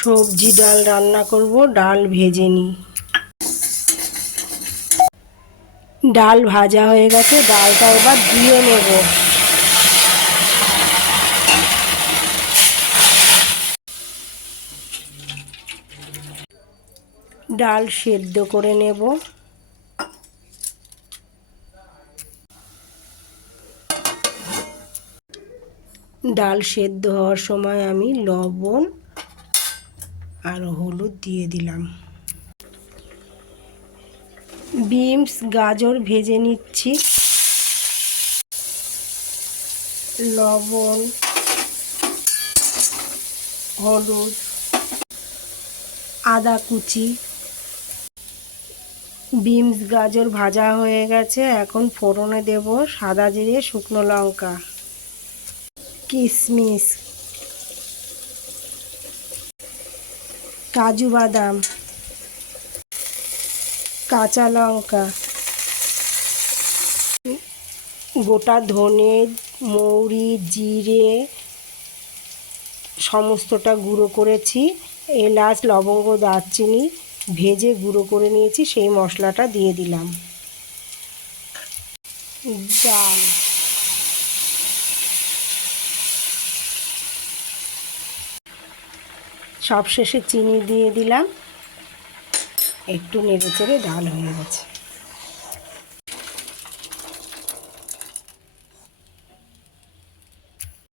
সবজি ডাল রান্না করব। ডাল ভেজে নিই। ডাল ভাজা হয়ে গেছে, ডালটা এবার ধুয়ে নেব। ডাল সেদ্ধ করে নেব। ডাল সেদ্ধ হওয়ার সময় আমি লবণ আর হলুদ দিয়ে দিলাম। বিনস গাজর ভেজে নিচ্ছি। লবণ, হলুদ, আদা কুচি। বিনস গাজর ভাজা হয়ে গেছে, এখন ফোড়নে দেব সাদা জিরে, শুকনো লঙ্কা, কিশমিশ, কাজু বাদাম, কাঁচা লঙ্কা, গোটা ধনে, মৌরি, জিরে সমস্তটা গুঁড়ো করেছি। এলাচ, লবঙ্গ, দারচিনি ভেজে গুঁড়ো করে নিয়েছি, সেই মশলাটা দিয়ে দিলাম। ডাল, সবশেষে চিনি দিয়ে দিলাম। একটু নেড়ে চেড়ে ডাল হয়ে গেছে।